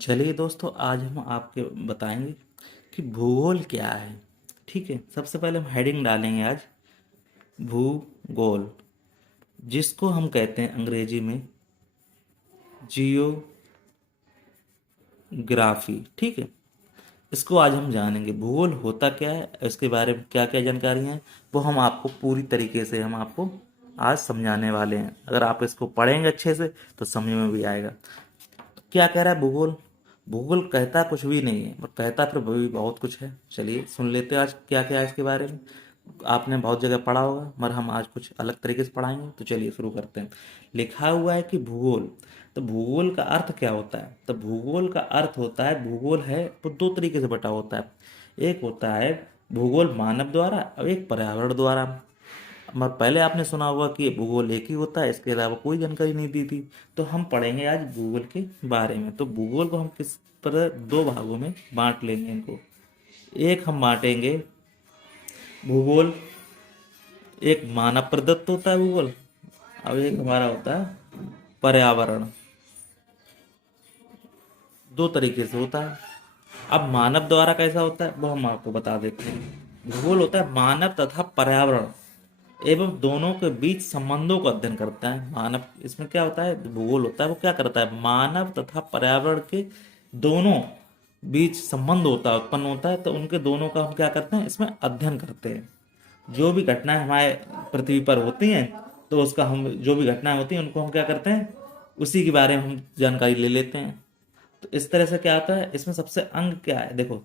चलिए दोस्तों, आज हम आपके बताएंगे कि भूगोल क्या है। ठीक है, सबसे पहले हम हेडिंग डालेंगे आज भूगोल, जिसको हम कहते हैं अंग्रेजी में जियोग्राफी। ठीक है, इसको आज हम जानेंगे भूगोल होता क्या है, इसके बारे में क्या क्या जानकारी है, वो हम आपको पूरी तरीके से हम आपको आज समझाने वाले हैं। अगर आप इसको पढ़ेंगे अच्छे से तो समझ में भी आएगा। क्या कह रहा है भूगोल? भूगोल कहता कुछ भी नहीं है, पर कहता फिर भी बहुत कुछ है। चलिए सुन लेते हैं आज क्या क्या है इसके बारे में। आपने बहुत जगह पढ़ा होगा, मगर हम आज कुछ अलग तरीके से पढ़ाएंगे। तो चलिए शुरू करते हैं। लिखा हुआ है कि भूगोल। तो भूगोल का अर्थ क्या होता है? तो भूगोल का अर्थ होता है, भूगोल है वो दो तरीके से बटा होता है। एक होता है भूगोल मानव द्वारा और एक पर्यावरण द्वारा। मगर पहले आपने सुना होगा कि भूगोल एक ही होता है, इसके अलावा कोई जानकारी नहीं दी थी। तो हम पढ़ेंगे आज भूगोल के बारे में। तो भूगोल को हम किस पर दो भागों में बांट लेंगे इनको। एक हम बांटेंगे भूगोल, एक मानव प्रदत्त होता है भूगोल, और एक हमारा होता है पर्यावरण। दो तरीके से होता है। अब मानव द्वारा कैसा होता है वो हम आपको बता देते हैं। भूगोल होता है मानव तथा पर्यावरण एवं दोनों के बीच संबंधों का अध्ययन करता है। मानव इसमें क्या होता है, भूगोल होता है वो क्या करता है, मानव तथा पर्यावरण के दोनों बीच संबंध होता है, उत्पन्न होता है, तो उनके दोनों का हम क्या करते हैं, इसमें अध्ययन करते हैं। जो भी घटनाएं हमारे पृथ्वी पर होती हैं, तो उसका हम जो भी घटनाएं होती हैं उनको हम क्या करते हैं, उसी के बारे में हम जानकारी ले लेते हैं। तो इस तरह से क्या आता है, इसमें सबसे अंग क्या है, देखो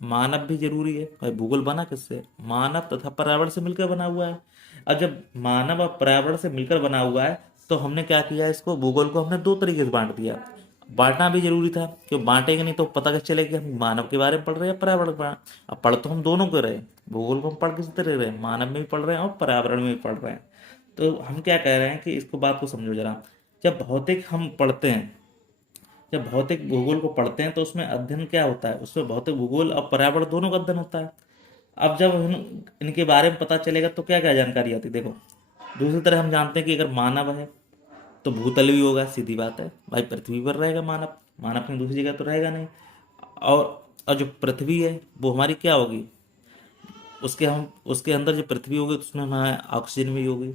मानव भी जरूरी है। भाई भूगोल बना किससे? मानव तथा पर्यावरण से मिलकर बना हुआ है। अब जब मानव और पर्यावरण से मिलकर बना हुआ है, तो हमने क्या किया, इसको भूगोल को हमने दो तरीके से बांट दिया। बांटना भी जरूरी था, क्यों बांटेंगे नहीं तो पता कैसे चलेगा कि हम मानव के बारे में पढ़ रहे हैं पर्यावरण के बारे में। अब पढ़ तो हम दोनों के रहे हैं, भूगोल को हम पढ़ किस तरह रहे हैं, मानव में भी पढ़ रहे हैं और पर्यावरण में भी पढ़ रहे हैं। तो हम क्या कह रहे हैं कि इसको बात को समझो जरा। जब भौतिक हम पढ़ते हैं, जब भौतिक भूगोल को पढ़ते हैं, तो उसमें अध्ययन क्या होता है, उसमें भौतिक भूगोल और पर्यावरण दोनों का अध्ययन होता है। अब जब इनके बारे में पता चलेगा तो क्या क्या जानकारी आती है, देखो दूसरी तरह हम जानते हैं कि अगर मानव है तो भूतल भी होगा, सीधी बात है भाई, पृथ्वी पर रहेगा मानव, मानव कहीं दूसरी जगह तो रहेगा नहीं। और जो पृथ्वी है वो हमारी क्या होगी, उसके अंदर जो पृथ्वी होगी तो उसमें हमारा ऑक्सीजन भी होगी,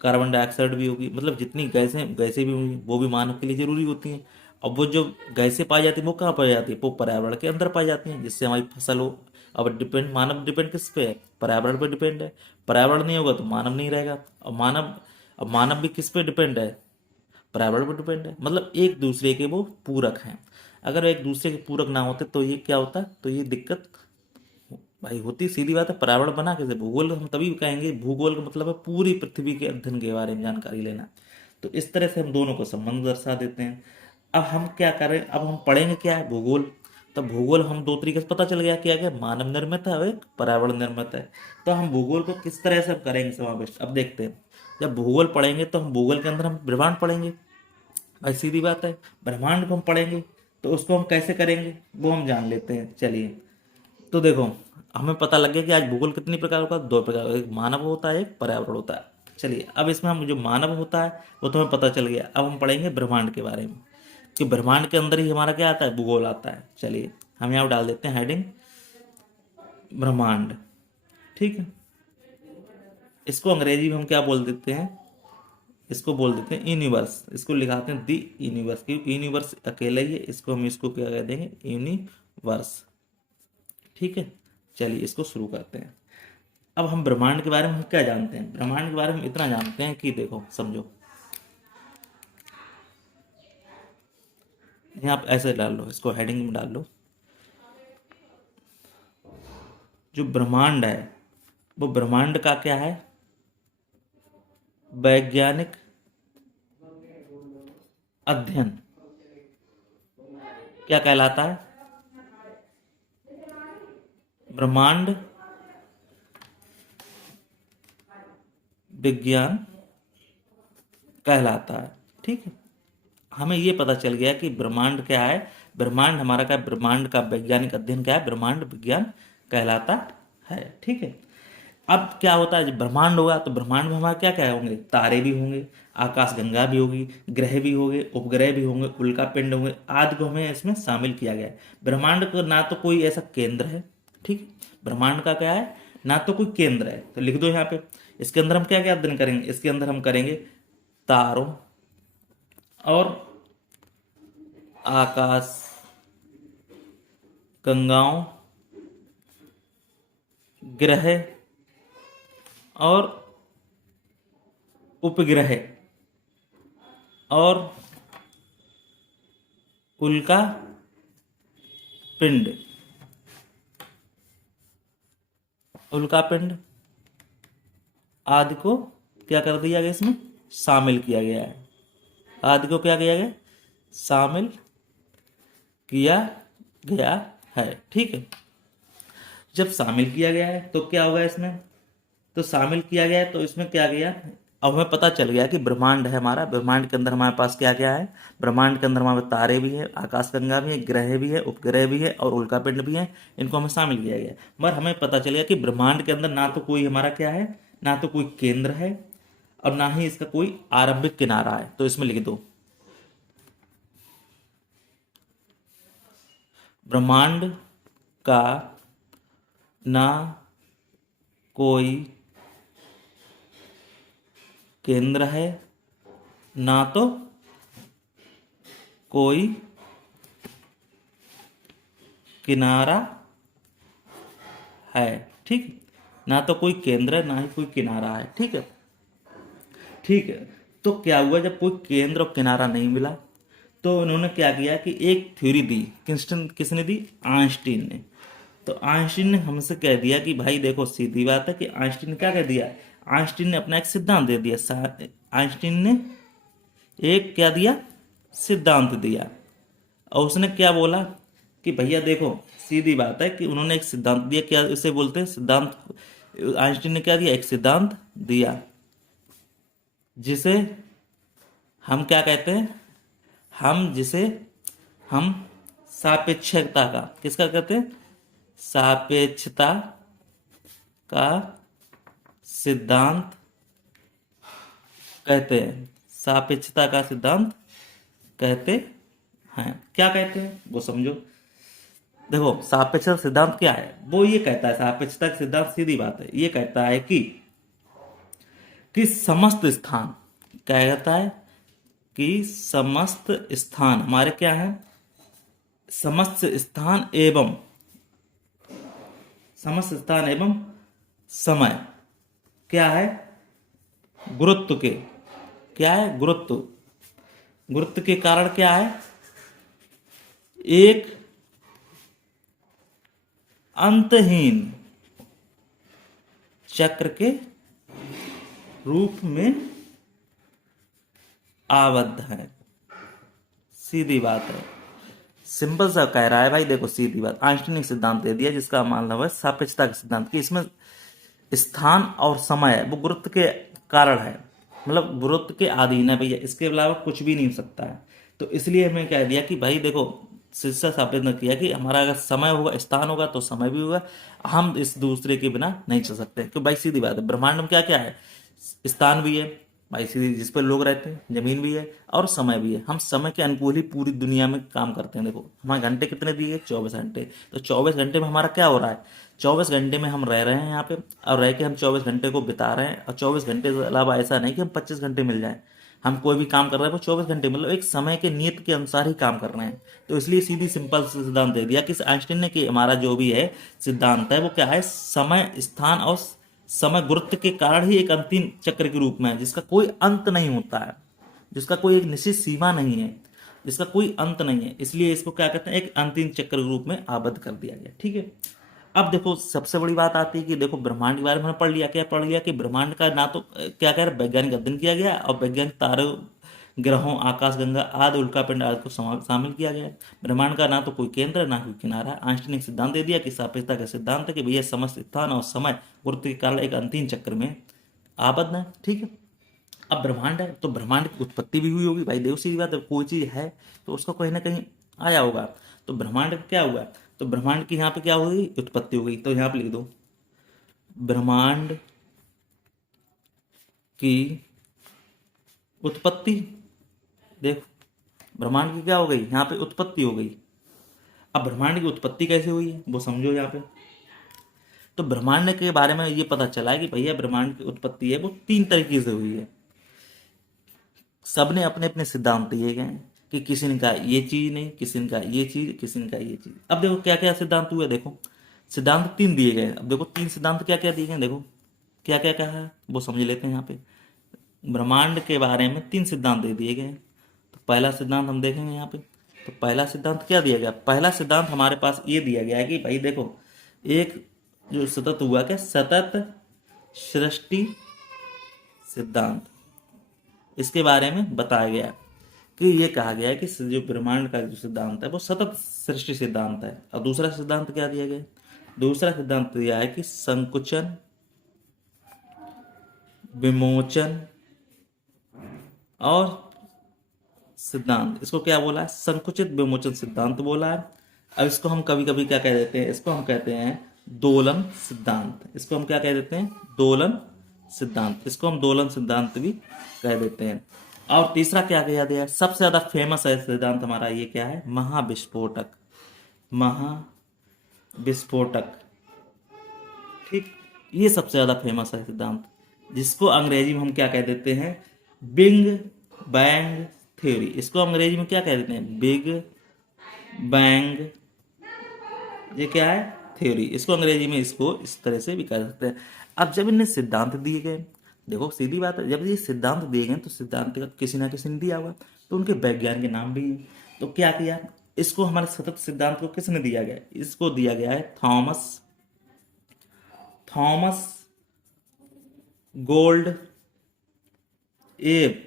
कार्बन डाइऑक्साइड भी होगी, मतलब जितनी गैसें गैसें भी होंगी वो भी मानव के लिए जरूरी होती हैं। अब वो जो गैसें पाई जाती हैं वो कहाँ पाई जाती है, वो पर्यावरण के अंदर पाई जाती हैं, जिससे हमारी फसल हो। अब डिपेंड मानव डिपेंड किस पे है, पर्यावरण पे डिपेंड है। पर्यावरण नहीं होगा तो मानव नहीं रहेगा। अब मानव भी किस पे डिपेंड है, पर्यावरण पर डिपेंड है। मतलब एक दूसरे के वो पूरक हैं। अगर एक दूसरे के पूरक ना होते तो ये क्या होता, तो ये दिक्कत भाई होती, सीधी बात है। पर्यावरण बना कैसे, भूगोल हम तभी कहेंगे, भूगोल का मतलब है पूरी पृथ्वी के अध्ययन के बारे में जानकारी लेना। तो इस तरह से हम दोनों को संबंध दर्शा देते हैं। अब हम क्या करें, अब हम पढ़ेंगे क्या है, भूगोल। तो भूगोल हम दो तरीके से पता चल गया क्या क्या, मानव निर्मित है और एक पर्यावरण निर्मित है। तो हम भूगोल को किस तरह से करेंगे समाविष्ट, अब देखते हैं। जब भूगोल पढ़ेंगे तो हम भूगोल के अंदर हम ब्रह्मांड पढ़ेंगे। भाई सीधी बात है, ब्रह्मांड को हम पढ़ेंगे, तो उसको हम कैसे करेंगे वो हम जान लेते हैं। चलिए, तो देखो हमें पता लग गया कि आज भूगोल कितनी प्रकार का, दो प्रकार का, एक मानव होता है एक पर्यावरण होता है। चलिए अब इसमें हम जो मानव होता है वो तो हमें पता चल गया। अब हम पढ़ेंगे ब्रह्मांड के बारे में, कि ब्रह्मांड के अंदर ही हमारा क्या आता है, भूगोल आता है। चलिए हम यहाँ डाल देते हैं हेडिंग ब्रह्मांड। ठीक है, इसको अंग्रेजी में हम क्या बोल देते हैं, इसको बोल देते हैं यूनिवर्स। इसको लिखाते हैं दी यूनिवर्स, क्योंकि यूनिवर्स अकेला ही है, इसको हम इसको क्या कह देंगे, यूनिवर्स। ठीक है, चलिए इसको शुरू करते हैं। अब हम ब्रह्मांड के बारे में हम क्या जानते हैं, ब्रह्मांड के बारे में इतना जानते हैं कि देखो समझो, यहाँ आप ऐसे डाल लो, इसको हेडिंग में डाल लो। जो ब्रह्मांड है वो ब्रह्मांड का क्या है, वैज्ञानिक अध्ययन क्या कहलाता है, ब्रह्मांड विज्ञान कहलाता है। ठीक है, हमें ये पता चल गया कि ब्रह्मांड क्या है, ब्रह्मांड हमारा क्या है, ब्रह्मांड का वैज्ञानिक अध्ययन क्या है, ब्रह्मांड विज्ञान कहलाता है। ठीक है, अब क्या होता है, जब ब्रह्मांड होगा तो ब्रह्मांड में हमारे क्या क्या होंगे, तारे भी होंगे, आकाश गंगा भी होगी, ग्रह भी होंगे, उपग्रह भी होंगे, उल्का पिंड होंगे, आदि को हमें इसमें शामिल किया गया है। ब्रह्मांड को ना तो कोई ऐसा केंद्र है, ठीक, ब्रह्मांड का क्या है, ना तो कोई केंद्र है, तो लिख दो यहाँ पे। इसके अंदर हम क्या क्या अध्ययन करेंगे, इसके अंदर हम करेंगे तारों और आकाश गंगाओं, ग्रह और उपग्रह और उल्का पिंड, उल्का पिंड आदि को क्या कर दिया गया, इसमें शामिल किया गया है। आदि को क्या किया गया, शामिल किया गया है, ठीक है। जब शामिल किया गया है तो क्या होगा इसमें, तो शामिल किया गया है तो इसमें क्या गया, अब हमें पता चल गया कि ब्रह्मांड है हमारा, ब्रह्मांड के अंदर हमारे पास क्या क्या है, ब्रह्मांड के अंदर हमारे तारे भी है, आकाशगंगा भी है, ग्रह भी है, उपग्रह भी है और उल्का पिंड भी है, इनको हमें शामिल किया गया है। मगर हमें पता चल गया कि ब्रह्मांड के अंदर ना तो कोई हमारा क्या है, ना तो कोई केंद्र है और ना ही इसका कोई आरंभिक किनारा है, तो इसमें लिख दो ब्रह्मांड का ना कोई केंद्र है, ना तो कोई किनारा है, ठीक, ना तो कोई केंद्र है ना ही कोई किनारा है, ठीक है। ठीक है, तो क्या हुआ, जब कोई केंद्र और किनारा नहीं मिला तो उन्होंने क्या किया कि एक थ्योरी दी, किसने दी, आइंस्टीन ने। तो आइंस्टीन ने हमसे कह दिया कि भाई देखो सीधी बात है कि आइंस्टीन ने क्या कह दिया, आइंस्टीन ने अपना एक सिद्धांत दे दिया, आइंस्टीन ने एक क्या दिया, सिद्धांत दिया। और उसने क्या बोला कि भैया देखो सीधी बात है कि उन्होंने एक सिद्धांत दिया, क्या इसे बोलते हैं सिद्धांत। आइंस्टीन ने क्या दिया, एक सिद्धांत दिया जिसे हम क्या कहते हैं, हम जिसे हम सापेक्षता का, किसका कहते हैं, सापेक्षता का सिद्धांत कहते हैं, सापेक्षता का सिद्धांत कहते हैं। क्या कहते हैं वो समझो। देखो सापेक्षता सिद्धांत क्या है, वो ये कहता है, सापेक्षता का सिद्धांत सीधी बात है, ये कहता है कि समस्त स्थान, क्या कहता है कि समस्त स्थान हमारे क्या है, समस्त स्थान एवं, समस्त स्थान एवं समय क्या है, गुरुत्व के, क्या है, गुरुत्व, गुरुत्व के कारण क्या है, एक अंतहीन चक्र के रूप में आबद्ध है। सीधी बात है, सिंपल सा कह रहा है भाई, देखो सीधी बात, आइंस्टीन ने सिद्धांत दे दिया जिसका मतलब है सापेक्षता का सिद्धांत, कि इसमें स्थान और समय है वो गुरुत्व के कारण है, मतलब गुरुत्व के अधीन है भैया, इसके अलावा कुछ भी नहीं हो सकता है। तो इसलिए हमें कह दिया कि भाई देखो शिष्य स्थापित न किया कि हमारा अगर समय होगा स्थान होगा तो समय भी होगा, हम इस दूसरे के बिना नहीं चल सकते। तो भाई सीधी बात है, ब्रह्मांड में क्या क्या है, स्थान भी है भाई सीधी, जिस पर लोग रहते हैं, जमीन भी है और समय भी है। हम समय के अनुकूल ही पूरी दुनिया में काम करते हैं। देखो हमारे घंटे कितने दिए, 24 घंटे, तो 24 घंटे में हमारा क्या हो रहा है, 24 घंटे में हम रह रहे हैं यहाँ पे, और रह के हम 24 घंटे को बिता रहे हैं, और 24 घंटे के अलावा ऐसा नहीं कि हम 25 घंटे मिल जाए, हम कोई भी काम कर रहे हैं वो 24 घंटे, मतलब एक समय के नियत के अनुसार ही काम कर रहे हैं। तो इसलिए सीधी सिंपल सिद्धांत दे दिया कि आइंस्टीन ने कि हमारा जो भी है सिद्धांत है वो क्या है, समय स्थान और समय गुरुत्व के कारण ही एक अंतिम चक्र के रूप में है, जिसका कोई अंत नहीं होता है, जिसका कोई एक निश्चित सीमा नहीं है, जिसका कोई अंत नहीं है, इसलिए इसको क्या कहते हैं, एक अंतिम चक्र के रूप में आबद्ध कर दिया गया। ठीक है, अब देखो सबसे बड़ी बात आती है कि देखो ब्रह्मांड के बारे में हमने पढ़ लिया, क्या पढ़ लिया कि ब्रह्मांड का ना तो क्या कह रहे वैज्ञानिक अध्ययन किया गया और वैज्ञानिक तारों ग्रहों आकाशगंगा आदि उल्कापिंड आदि को शामिल किया गया है। ब्रह्मांड का ना तो कोई केंद्र है ना कोई किनारा। आइंस्टीन ने एक सिद्धांत दे दिया कि सापेक्षता का सिद्धांत है कि भैया समस्त स्थान और समय गुरुत्व के कारण एक अंतिम चक्र में आबद्ध है। ठीक है, अब ब्रह्मांड है तो ब्रह्मांड की उत्पत्ति भी हुई होगी भाई, देखो सीधी बात है, कोई चीज है तो उसका कहीं ना कहीं आया होगा। तो ब्रह्मांड क्या हुआ, तो ब्रह्मांड की यहाँ पे क्या हो गई, उत्पत्ति हो गई। तो यहाँ पे लिख दो ब्रह्मांड की उत्पत्ति। देखो, ब्रह्मांड की क्या हो गई, यहाँ पे उत्पत्ति हो गई। अब ब्रह्मांड की उत्पत्ति कैसे हुई है वो समझो यहाँ पे। तो ब्रह्मांड के बारे में ये पता चला है कि भैया ब्रह्मांड की उत्पत्ति है वो तीन तरीके से हुई है। सबने अपने अपने सिद्धांत दिए गए हैं कि किसी ने कहा ये चीज नहीं, किसी ने कहा ये चीज, किसी ने कहा ये चीज। अब देखो क्या क्या सिद्धांत हुए, देखो सिद्धांत तीन दिए गए हैं। अब देखो तीन सिद्धांत क्या क्या दिए गए हैं, देखो क्या क्या कहा है वो समझ लेते हैं यहाँ पे। ब्रह्मांड के बारे में तीन सिद्धांत दे दिए गए हैं। तो पहला सिद्धांत हम देखेंगे यहाँ पे। तो पहला सिद्धांत क्या दिया गया, पहला सिद्धांत हमारे पास ये दिया गया है कि भाई देखो, एक जो सतत हुआ क्या, सतत सृष्टि सिद्धांत, इसके बारे में बताया गया है कि ये कहा गया है कि जो ब्रह्मांड का जो सिद्धांत है वो सतत सृष्टि सिद्धांत है। और दूसरा सिद्धांत क्या दिया गया, दूसरा सिद्धांत दिया है कि संकुचन विमोचन और सिद्धांत। इसको क्या बोला है, संकुचित विमोचन सिद्धांत बोला है। अब इसको हम कभी कभी क्या कह देते हैं, इसको हम कहते हैं दोलन सिद्धांत। इसको हम क्या कह देते हैं, दोलन सिद्धांत। इसको हम दोलन सिद्धांत भी कह देते हैं। और तीसरा क्या कहा गया, सबसे ज्यादा फेमस है सिद्धांत हमारा, ये क्या है, महाविस्फोटक। महाविस्फोटक, ठीक, ये सबसे ज्यादा फेमस है सिद्धांत, जिसको अंग्रेजी में हम क्या कह देते हैं, बिग बैंग थ्योरी। इसको अंग्रेजी में क्या कह देते हैं, बिग बैंग, ये क्या है, थ्योरी। इसको अंग्रेजी में इसको इस तरह से भी कह सकते हैं। अब जब इन्हें सिद्धांत दिए गए, देखो सीधी बात है, जब ये सिद्धांत दिए गए तो सिद्धांत का किसी ना किसी ने दिया हुआ, तो उनके वैज्ञानिक नाम भी हैं। तो क्या किया, इसको हमारे सतत सिद्धांत को किसने दिया गया, इसको दिया गया है थॉमस गोल्ड एब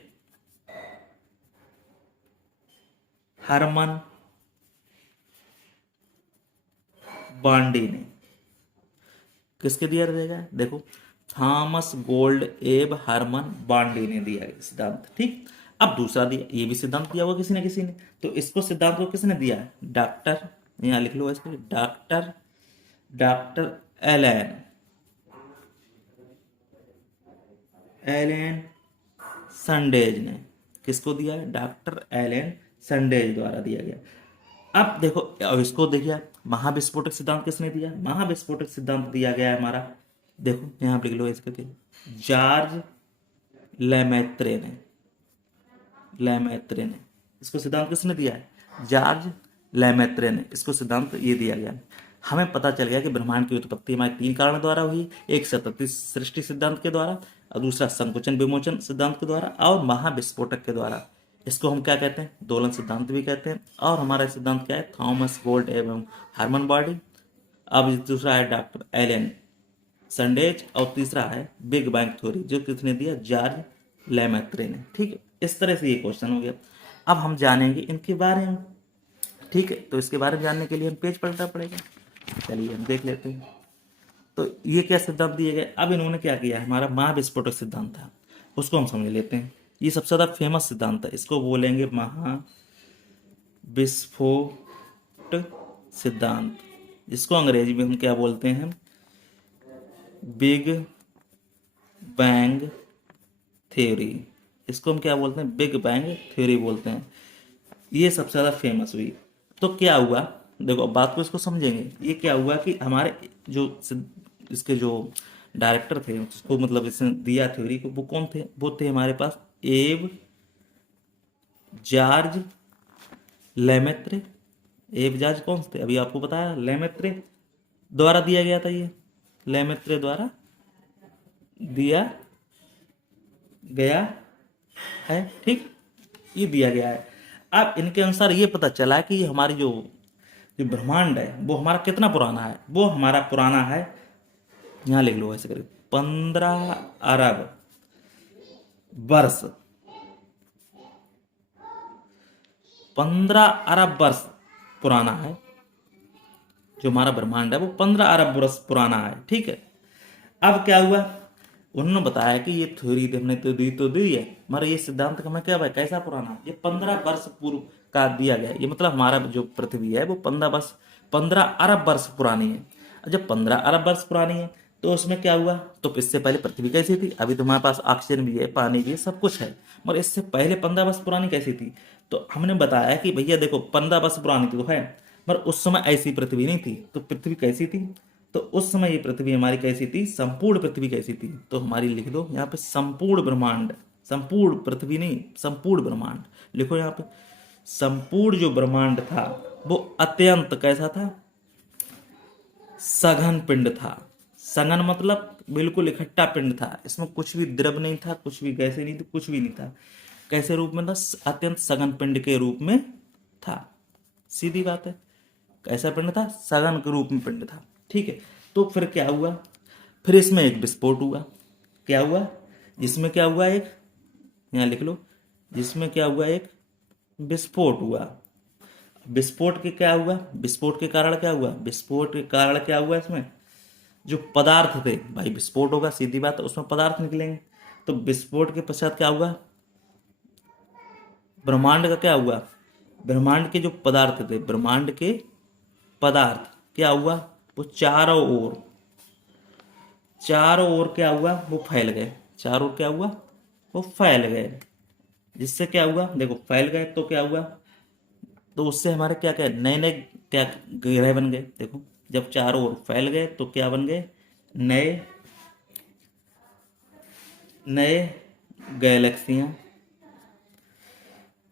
हरमन बांडी ने। किसके दिया रहेगा, देखो थॉमस गोल्ड एब हरमन बांडी ने दिया है सिद्धांत, ठीक। अब दूसरा दिया, ये भी सिद्धांत दिया हुआ किसी ने किसी ने। तो इसको सिद्धांत को किसने दिया है, डॉक्टर, यहाँ लिख लो इसको, डॉक्टर एलन एलन संडेज ने। किसको दिया है, डॉक्टर एलन संडेज द्वारा दिया गया। अब देखो, अब इसको देखिए, महाविस्फोटक सिद्धांत किसने दिया, महाविस्फोटक सिद्धांत दिया गया है हमारा, देखो यहाँ लिख लो इसके, जॉर्ज लेमेत्रे ने। इसको सिद्धांत किसने दिया है, जॉर्ज लेमेत्रे ने। इसको सिद्धांत ये दिया गया। हमें पता चल गया कि ब्रह्मांड की उत्पत्ति हमारे तीन कारण द्वारा हुई, एक सतत सृष्टि सिद्धांत के द्वारा, और दूसरा संकुचन विमोचन सिद्धांत के द्वारा, और महाविस्फोटक के द्वारा। इसको हम क्या कहते हैं, दोलन सिद्धांत भी कहते हैं। और हमारा सिद्धांत क्या है, थॉमस गोल्ड एवं हार्मन बॉडी। अब दूसरा है डॉक्टर एलन संडेज, और तीसरा है बिग बैंग थ्योरी, जो किसने दिया, जॉर्ज लेमेत्रे ने, ठीक है। इस तरह से ये क्वेश्चन हो गया। अब हम जानेंगे इनके बारे में, ठीक है। तो इसके बारे में जानने के लिए हम पेज पलटना पड़ेगा, चलिए हम देख लेते हैं। तो ये क्या सिद्धांत दिए गए, अब इन्होंने क्या किया, हमारा महाविस्फोटक सिद्धांत था, उसको हम समझ लेते हैं। ये सबसे ज्यादा फेमस सिद्धांत है, इसको बोलेंगे महाविस्फोट सिद्धांत, जिसको अंग्रेजी में हम क्या बोलते हैं, बिग बैंग थ्योरी। इसको हम क्या बोलते हैं, बिग बैंग थ्योरी बोलते हैं। ये सबसे ज़्यादा फेमस हुई। तो क्या हुआ, देखो अब बात को इसको समझेंगे। ये क्या हुआ कि हमारे जो इसके जो डायरेक्टर थे, उसको मतलब इसने दिया थ्योरी को, वो कौन थे, वो थे हमारे पास एब जॉर्ज लेमेत्रे। एब जॉर्ज कौन थे, अभी आपको बताया, लेमेत्रे द्वारा दिया गया था। ये लेमेत्रे द्वारा दिया गया है, ठीक, ये दिया गया है। अब इनके अनुसार ये पता चला कि हमारी जो जो ब्रह्मांड है वो हमारा कितना पुराना है, वो हमारा पुराना है, यहाँ लिख लो ऐसे करके, 15 अरब वर्ष, 15 अरब वर्ष पुराना है। जो हमारा ब्रह्मांड है वो 15 अरब वर्ष पुराना है, ठीक है। अब क्या हुआ, उन्होंने बताया कि ये थ्योरी हमने तो दी है, मगर ये सिद्धांत हमें क्या भाई कैसा पुराना है, ये 15 वर्ष पूर्व का दिया गया। ये मतलब हमारा जो पृथ्वी है वो 15 अरब वर्ष पुरानी है। जब 15 अरब वर्ष पुरानी है तो उसमें क्या हुआ, तो इससे पहले पृथ्वी कैसी थी, अभी तुम्हारे पास ऑक्सीजन भी है, पानी भी है, सब कुछ है, मगर इससे पहले 15 वर्ष पुरानी कैसी थी। तो हमने बताया कि भैया देखो 15 वर्ष पुरानी तो है, पर उस समय ऐसी पृथ्वी नहीं थी। तो पृथ्वी कैसी थी, तो उस समय ये पृथ्वी हमारी कैसी थी, संपूर्ण पृथ्वी कैसी थी, तो हमारी लिख दो यहाँ पे संपूर्ण ब्रह्मांड, संपूर्ण पृथ्वी नहीं, संपूर्ण ब्रह्मांड लिखो यहाँ पे। संपूर्ण जो ब्रह्मांड था वो अत्यंत कैसा था, सघन पिंड था। सघन मतलब बिल्कुल इकट्ठा पिंड था, इसमें कुछ भी द्रव नहीं था, कुछ भी गैसें नहीं थी, कुछ भी नहीं था। कैसे रूप में था, अत्यंत सघन पिंड के रूप में था। सीधी बात है, कैसा पिंड था, सघन के रूप में पिंड था। ठीक है, तो फिर क्या हुआ, फिर इसमें एक विस्फोट हुआ। क्या हुआ, जिसमें क्या हुआ, एक यहाँ लिख लो, जिसमें क्या हुआ, एक विस्फोट हुआ। विस्फोट के क्या हुआ, विस्फोट के कारण क्या हुआ, विस्फोट के कारण क्या हुआ, इसमें जो पदार्थ थे, भाई विस्फोट होगा सीधी बात है, उसमें पदार्थ निकलेंगे। तो विस्फोट के पश्चात क्या हुआ, ब्रह्मांड का क्या हुआ, ब्रह्मांड के जो पदार्थ थे, ब्रह्मांड के पदार्थ क्या हुआ, वो चारों ओर क्या हुआ, वो फैल गए। चारों ओर क्या हुआ, वो फैल गए। जिससे क्या हुआ, देखो फैल गए तो क्या हुआ, तो उससे हमारे क्या क्या नए नए क्या ग्रह बन गए। देखो जब चारों ओर फैल गए तो क्या बन गए, नए नए गैलेक्सियां,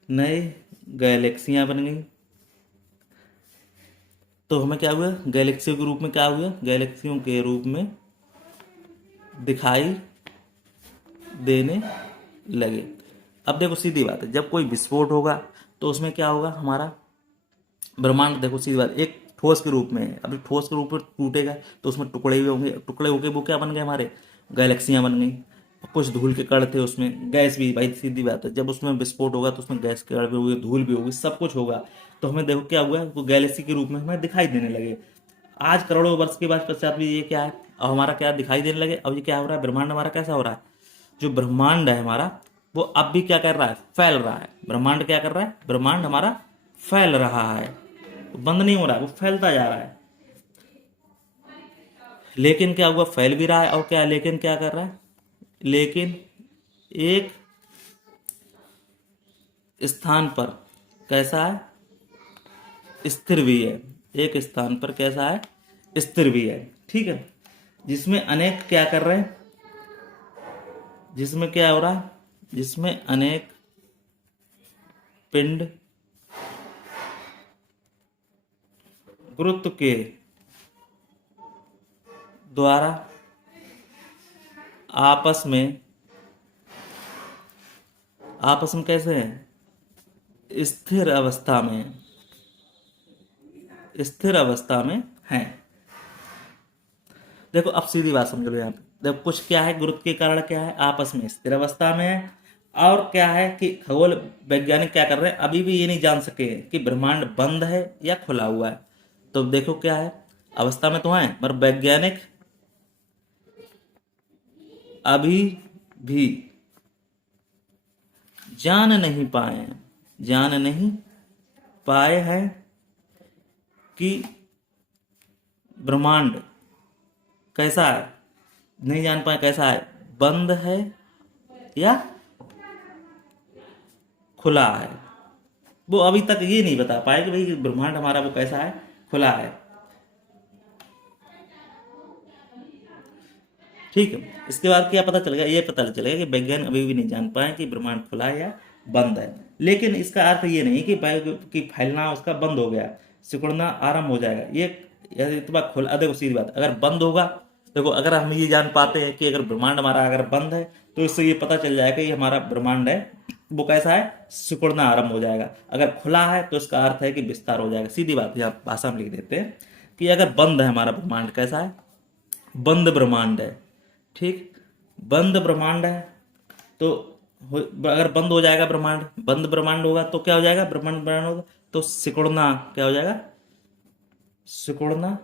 नए गैलेक्सियां बन गई। तो हमें क्या हुआ, गैलेक्सियों के रूप में क्या हुआ, गैलेक्सियों के रूप में दिखाई देने लगे। अब देखो सीधी बात है, जब कोई विस्फोट होगा तो उसमें क्या होगा, हमारा ब्रह्मांड देखो सीधी बात, एक ठोस के रूप में है, अभी ठोस के रूप में टूटेगा तो उसमें टुकड़े भी होंगे, टुकड़े होके वो क्या बन गए, हमारे गैलेक्सियां बन गई। कुछ धूल के कण थे उसमें, गैस भी, भाई सीधी बात है, जब उसमें विस्फोट होगा तो उसमें गैस के कण भी होंगे, धूल भी होगी, सब कुछ होगा। तो हमें देखो क्या हुआ, वो गैलेक्सी के रूप में हमें दिखाई देने लगे। आज करोड़ों वर्ष के बाद पश्चात भी ये क्या है, अब हमारा क्या दिखाई देने लगे। अब ये क्या हो रहा है, ब्रह्मांड हमारा कैसा हो रहा है, जो ब्रह्मांड है हमारा वो अब भी क्या कर रहा है, फैल रहा है। ब्रह्मांड क्या कर रहा है, ब्रह्मांड हमारा फैल रहा है, बंद नहीं हो रहा है, वो फैलता जा रहा है। लेकिन क्या हुआ, फैल भी रहा है, और क्या, लेकिन क्या कर रहा है, लेकिन एक स्थान पर कैसा है, स्थिर भी है। एक स्थान पर कैसा है, स्थिर भी है। ठीक है, जिसमें अनेक क्या कर रहे हैं, जिसमें क्या हो रहा है, जिसमें अनेक पिंड गुरुत्व के द्वारा आपस में, आपस में कैसे हैं, स्थिर अवस्था में, स्थिर अवस्था में हैं। देखो अब सीधी बात समझ लो यहाँ पे, देखो कुछ क्या है, गुरुत्व के कारण क्या है, आपस में स्थिर अवस्था में है। और क्या है कि खगोल वैज्ञानिक क्या कर रहे हैं, अभी भी ये नहीं जान सके कि ब्रह्मांड बंद है या खुला हुआ है। तो देखो क्या है, अवस्था में तो है, पर वैज्ञानिक अभी भी जान नहीं पाए हैं कि ब्रह्मांड कैसा है, नहीं जान पाए कैसा है, बंद है या खुला है। वो अभी तक ये नहीं बता पाए कि भाई ब्रह्मांड हमारा वो कैसा है, खुला है। ठीक है, इसके बाद क्या पता चलेगा, ये पता चलेगा कि वैज्ञानिक अभी भी नहीं जान पाए कि ब्रह्मांड खुला है या बंद है। लेकिन इसका अर्थ ये नहीं कि कि फैलना उसका बंद हो गया, सिकुड़ना आरंभ हो जाएगा। ये यदि इतना खुला, देखो सीधी बात, अगर बंद होगा, देखो अगर हम ये जान पाते हैं कि अगर ब्रह्मांड हमारा अगर बंद है तो इससे ये पता चल जाएगा कि हमारा ब्रह्मांड है वो कैसा है, सिकुड़ना आरंभ हो जाएगा। अगर खुला है तो इसका अर्थ है कि विस्तार हो जाएगा। सीधी बात यहाँ भाषा में लिख देते हैं कि अगर बंद है हमारा ब्रह्मांड, कैसा है, बंद ब्रह्मांड है। ठीक, बंद ब्रह्मांड है तो अगर बंद हो जाएगा ब्रह्मांड, बंद ब्रह्मांड होगा तो क्या हो जाएगा, ब्रह्मांड ब्रह्मांड होगा तो सिकुड़ना क्या हो जाएगा, सिकुड़ना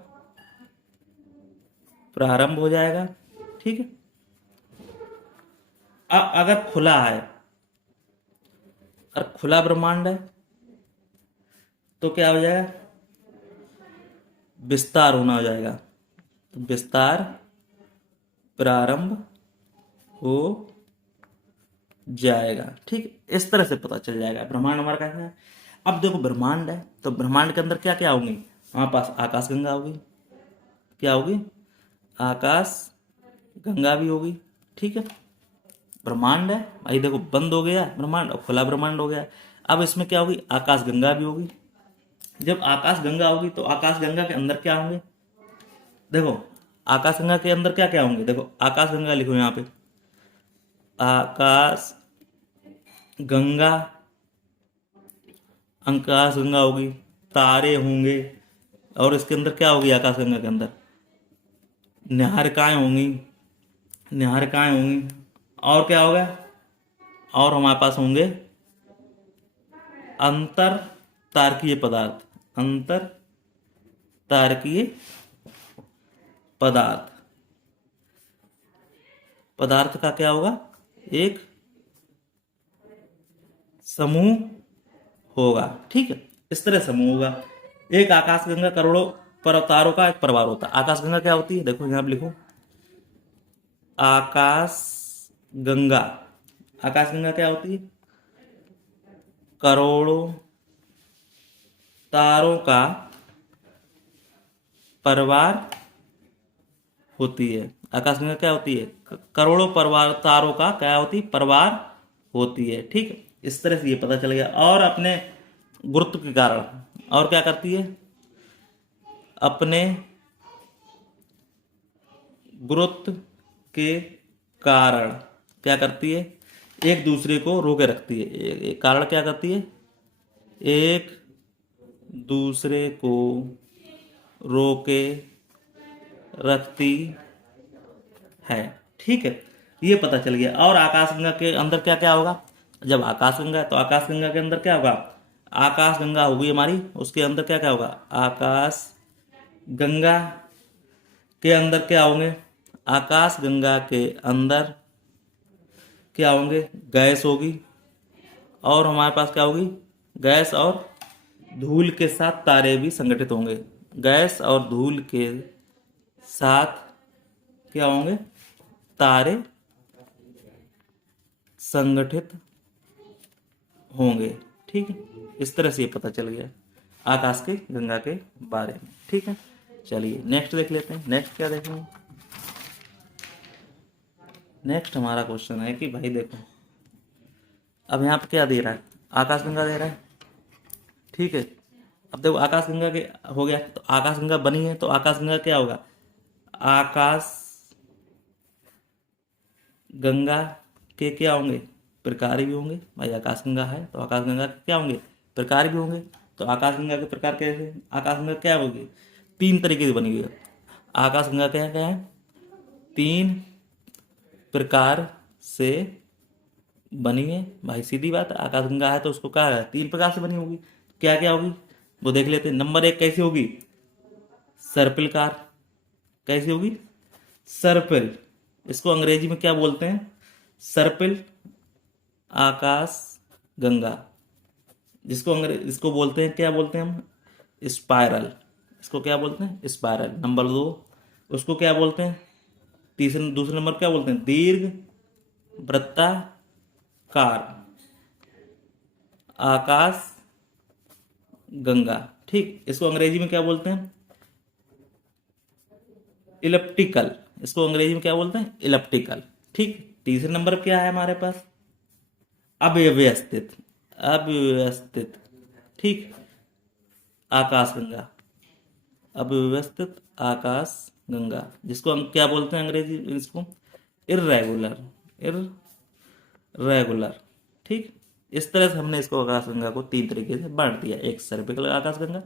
प्रारंभ हो जाएगा। ठीक है, अब अगर खुला है, अगर खुला ब्रह्मांड है तो क्या हो जाएगा, विस्तार होना हो जाएगा। तो विस्तार प्रारंभ हो जाएगा। ठीक, इस तरह से पता चल जाएगा ब्रह्मांड हमारा कैसा है। अब देखो ब्रह्मांड है तो ब्रह्मांड के अंदर क्या क्या होंगी, हमारे पास आकाशगंगा होगी, क्या होगी, आकाश गंगा भी होगी। ठीक है, ब्रह्मांड है भाई, देखो बंद हो गया ब्रह्मांड और खुला ब्रह्मांड हो गया। अब इसमें क्या होगी, आकाश गंगा भी होगी। जब आकाश गंगा होगी तो आकाश गंगा के अंदर क्या होंगे, देखो आकाश गंगा के अंदर क्या क्या होंगे, देखो आकाश गंगा लिखो यहाँ पे, आकाश गंगा, आकाश गंगा होगी, तारे होंगे, और इसके अंदर क्या होगी आकाश गंगा के अंदर, निहारिकाएं होंगी, निहारिकाएं होंगी, और क्या होगा, और हमारे पास होंगे अंतर तारकीय पदार्थ, अंतर तारकीय पदार्थ, पदार्थ का क्या होगा, एक समूह होगा। ठीक है, इस तरह समूह होगा। एक आकाशगंगा करोड़ों तारों का एक परिवार होता है। आकाशगंगा क्या होती है, देखो यहां पे लिखो, आकाश गंगा, आकाशगंगा क्या होती है, करोड़ों तारों का परिवार होती है। आकाशगंगा क्या होती है, करोड़ों परिवार तारों का क्या होती है, परिवार होती है। ठीक है, इस तरह से ये पता चल गया। और अपने गुरुत्व के कारण और क्या करती है, अपने गुरुत्व के कारण क्या करती है, एक दूसरे को रोके रखती है। कारण क्या करती है, एक दूसरे को रोके रखती है। ठीक है, ये पता चल गया। और आकाशगंगा के अंदर क्या क्या होगा, जब आकाशगंगा है तो आकाशगंगा के अंदर क्या होगा, आकाशगंगा होगी हमारी, उसके अंदर क्या क्या होगा, आकाश गंगा के अंदर क्या होंगे, आकाश गंगा के अंदर क्या होंगे, गैस होगी, और हमारे पास क्या होगी, गैस और धूल के साथ तारे भी संगठित होंगे। गैस और धूल के साथ क्या होंगे, तारे संगठित होंगे। ठीक है, इस तरह से ये पता चल गया आकाश के गंगा के बारे में। ठीक है, चलिए नेक्स्ट देख लेते हैं। नेक्स्ट क्या देखेंगे, नेक्स्ट हमारा क्वेश्चन है कि भाई देखो अब यहाँ पे क्या दे रहा है, आकाशगंगा दे रहा है। ठीक है, अब देखो आकाशगंगा के हो गया, तो आकाशगंगा बनी है तो आकाशगंगा क्या होगा, आकाश गंगा के क्या होंगे, प्रकार भी होंगे। भाई आकाशगंगा है तो आकाशगंगा के क्या होंगे, प्रकार भी होंगे। तो आकाशगंगा के प्रकार कैसे, आकाशगंगा क्या होगी, तीन तरीके से बनी हुई है। आकाशगंगा क्या क्या है, तीन प्रकार से बनी है। भाई सीधी बात है, आकाशगंगा है तो उसको क्या है, तीन प्रकार से बनी होगी। क्या क्या होगी वो देख लेते हैं। नंबर एक कैसी होगी, सर्पिलकार। कैसी होगी, सर्पिल, इसको अंग्रेजी में क्या बोलते हैं, सर्पिल आकाश गंगा, जिसको इसको बोलते हैं, क्या बोलते हैं हम, स्पाइरल। इसको क्या बोलते हैं, स्पाइरल। नंबर दो उसको क्या बोलते हैं, तीसरे दूसरे नंबर क्या बोलते हैं, दीर्घ वृत्ताकार आकाश गंगा। ठीक, इसको अंग्रेजी में क्या बोलते हैं, इलिप्टिकल। इसको अंग्रेजी में क्या बोलते हैं, इलिप्टिकल। ठीक, तीसरे नंबर पर क्या है हमारे पास, अव्यवस्थित, अव्यवस्थित। ठीक, आकाश गंगा, अव्यवस्थित आकाश गंगा, जिसको हम क्या बोलते हैं अंग्रेजी, इसको इर्रेगुलर, इर्रेगुलर। ठीक, इस तरह से हमने इसको आकाशगंगा को तीन तरीके से बांट दिया, एक सर्पिकल आकाशगंगा,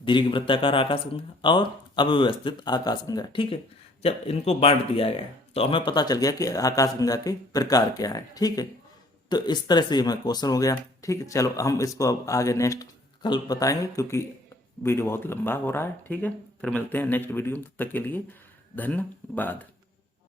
दीर्घ वृत्ताकार आकाशगंगा और अव्यवस्थित आकाशगंगा। ठीक है, जब इनको बांट दिया गया तो हमें पता चल गया कि आकाशगंगा के प्रकार क्या है। ठीक है, तो इस तरह से हमें क्वेश्चन हो गया। ठीक है, चलो हम इसको अब आगे नेक्स्ट कल बताएंगे क्योंकि वीडियो बहुत लंबा हो रहा है। ठीक है, फिर मिलते हैं नेक्स्ट वीडियो में, तब तक के लिए धन्यवाद।